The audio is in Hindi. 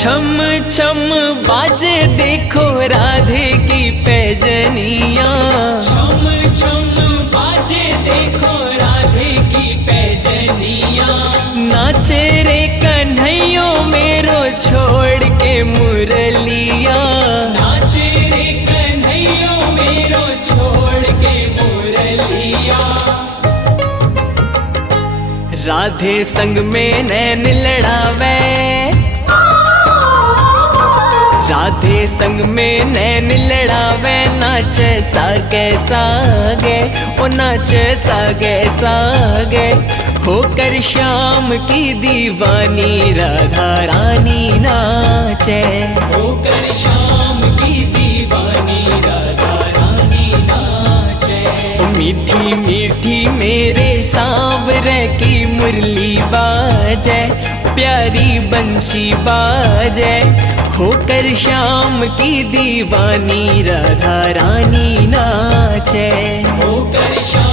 छम छम बाजे देखो राधे की पैजनिया, छम छम बाजे देखो राधे की पैजनिया। नाचे रे कन्हैयो मेरो छोड़ के मुरलिया, नाचे रे कन्हैयो मेरो छोड़ के मुरलिया। राधे संग में नैन लड़ावे, राधे संग में नैन लड़ावे। नाचे सागे सागे ओ नाचे सागे सागे, होकर श्याम की दीवानी राधा रानी नाचे, होकर श्याम की दीवानी राधा रानी नाचे। मीठी मीठी मेरे सांवरे की मुरली बाजे, प्यारी बंशी बाजे, होकर श्याम की दीवानी राधा रानी नाचे, होकर श्याम